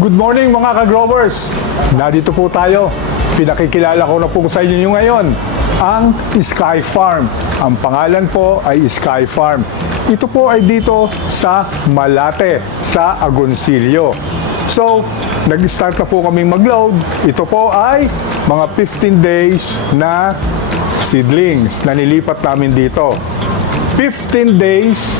Good morning mga ka-growers! Nandito po tayo. Pinakikilala ko na po sa inyo ngayon ang Sky Farm. Ang pangalan po ay Sky Farm. Ito po ay dito sa Malate, sa Agoncillo. So, nag-start na po kaming mag-load. Ito po ay mga 15 days na seedlings na nilipat namin dito. 15 days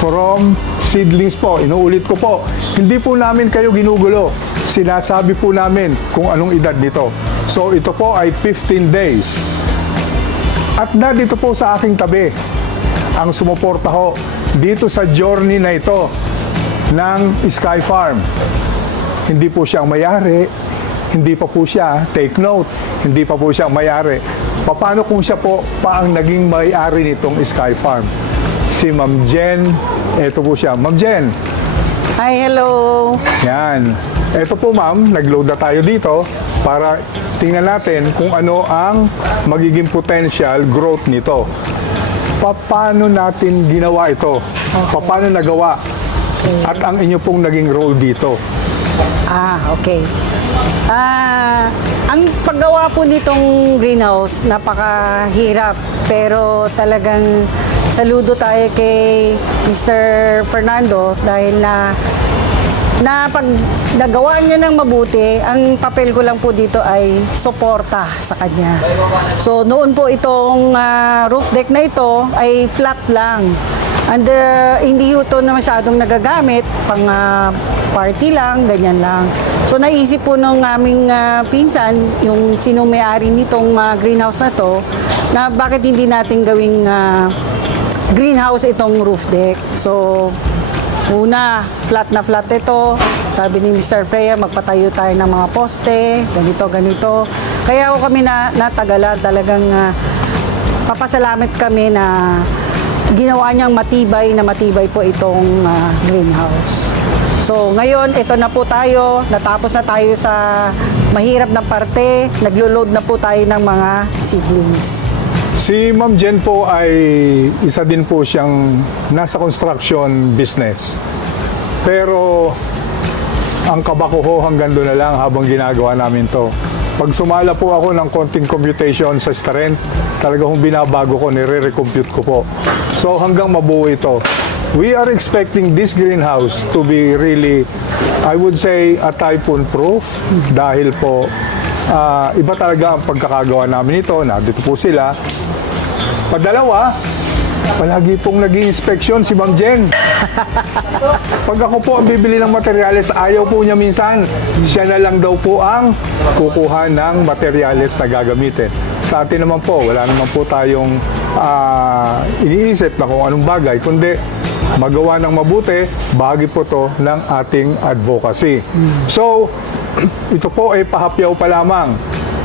from seedlings po. Inuulit ko po, hindi po namin kayo ginugulo. Sinasabi po namin kung anong edad nito. So ito po ay 15 days. At dito po sa aking tabi, ang sumuporta ho dito sa journey na ito ng Sky Farm. Hindi po siya ang may-ari. Hindi pa po siya, take note, hindi pa po siya ang may-ari. Paano kung siya po pa ang naging may-ari nitong Sky Farm? Si Ma'am Jen. Ito po siya. Ma'am Jen. Hi, hello. Yan. Ito po ma'am, nag-load na tayo dito para tingnan natin kung ano ang magiging potential growth nito. Paano natin ginawa ito? Paano nagawa? At ang inyo pong naging role dito? Okay. Ang paggawa po nitong greenhouse, napakahirap. Pero talagang saludo tayo kay Mr. Fernando dahil pag nagawa niya ng mabuti, ang papel ko lang po dito ay suporta sa kanya. So noon po itong roof deck na ito ay flat lang. And hindi ito na masyadong nagagamit, pang party lang, ganyan lang. So naisip po nung aming pinsan, yung sinong may-ari nitong greenhouse na to, na bakit hindi natin gawing greenhouse itong roof deck. So una, flat na flat ito. Sabi ni Mr. Freya, magpatayo tayo ng mga poste, ganito, ganito. Kaya ako kami natagalan, talagang papasalamat kami na ginawa niyang matibay po itong greenhouse. So ngayon, ito na po tayo, natapos na tayo sa mahirap na parte, naglo-load na po tayo ng mga seedlings. Si Ma'am Jen po ay isa din po siyang nasa construction business. Pero ang kaba ko ho hanggang doon na lang habang ginagawa namin to. Pag sumala po ako ng konting computation sa strength, talagang binabago ko, nire-recompute ko po. So hanggang mabuo ito. We are expecting this greenhouse to be really, I would say, a typhoon-proof dahil po iba talaga ang pagkakagawa namin ito. Dito po sila. Padalawa, palagi pong nag-i-inspection si Ma'am Jen. Pag ako po ang bibili ng materyales, ayaw po niya minsan. Siya na lang daw po ang kukuha ng materyales na gagamitin. Sa atin naman po, wala naman po tayong iniisip na kung anong bagay, kundi magawa ng mabuti, bahagi po to ng ating advocacy. So, ito po ay pahapyaw pa lamang.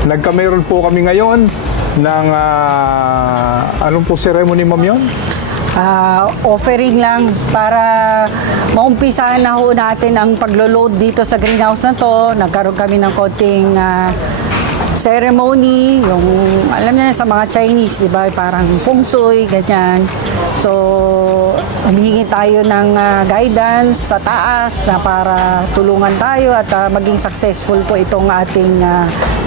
Nagkameron po kami ngayon ng anong po ceremony, ma'am, yun? Offering lang para maumpisahan na ho natin ang paglo-load dito sa greenhouse na to. Nagkaroon kami ng konting ceremony, yung alam niya sa mga Chinese, di ba, parang feng shui, ganyan. So, humihingi tayo ng guidance sa taas na para tulungan tayo at maging successful po itong ating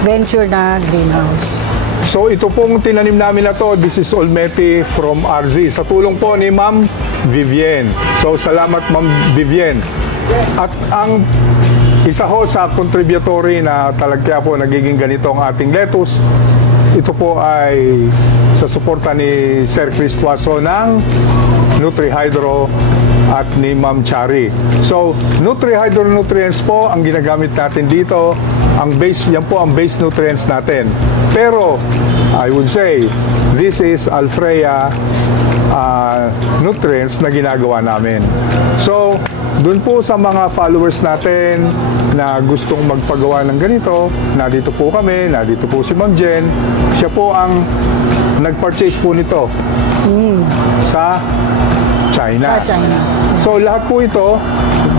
venture na greenhouse. So ito pong tinanim namin na to, this is Olmeti from RZ. Sa tulong po ni Ma'am Vivienne. So salamat Ma'am Vivienne. At ang isa ho sa contributory na talaga po nagiging ganito ang ating lettuce, ito po ay sa suporta ni Sir Chris Tuaso ng NutriHydro at ni Ma'am Chari. So, NutriHydro Nutrients po ang ginagamit natin dito. Ang base, yan po ang base nutrients natin. Pero, I would say, this is Alfrea nutrients na ginagawa namin. So, dun po sa mga followers natin na gustong magpagawa ng ganito, nandito po kami, nandito po si Ma'am Jen. Siya po ang nag-purchase po nito sa China. Sa China. So lahat po ito,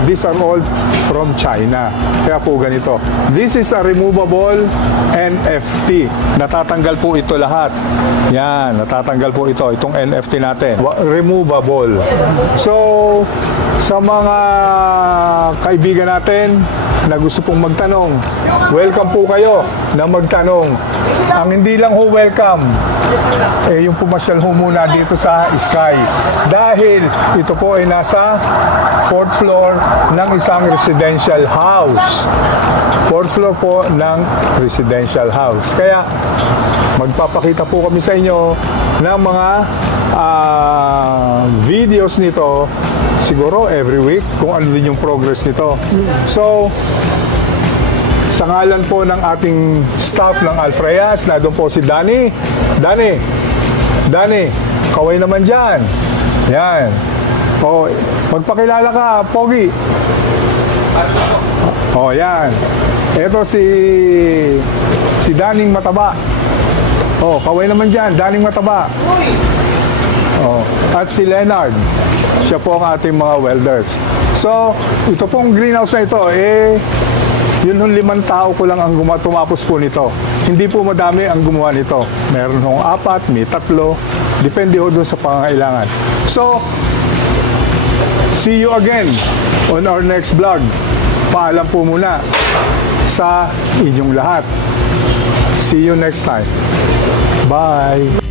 these are all from China. Kaya po ganito. This is a removable NFT. Natatanggal po ito lahat. Yan, natatanggal po ito. Itong NFT natin. Removable. So, sa mga kaibigan natin na gusto pong magtanong, welcome po kayo na magtanong. Ang hindi lang ho welcome, yung pumasyal ho muna dito sa Sky. Dahil ito po ay nasa 4th floor ng isang residential house. 4th floor po ng residential house. Kaya magpapakita po kami sa inyo ng mga videos nito siguro every week kung ano din yung progress nito. So, sa ngalan po ng ating staff ng Alfreas, na doon po si Danny. Danny, kaway naman dyan. Yan. O, magpakilala ka, Pogi. O, yan. Ito si Daning Mataba. O, kaway naman dyan, Daning Mataba. O, at si Leonard. Siya po ang ating mga welders. So, ito pong greenhouse na ito, yun yung 5 tao ko lang ang tumapos po nito. Hindi po madami ang gumawa nito. Meron hong 4, may 3. Depende ho dun sa pangangailangan. So, see you again on our next vlog. Paalam po muna sa inyong lahat. See you next time. Bye!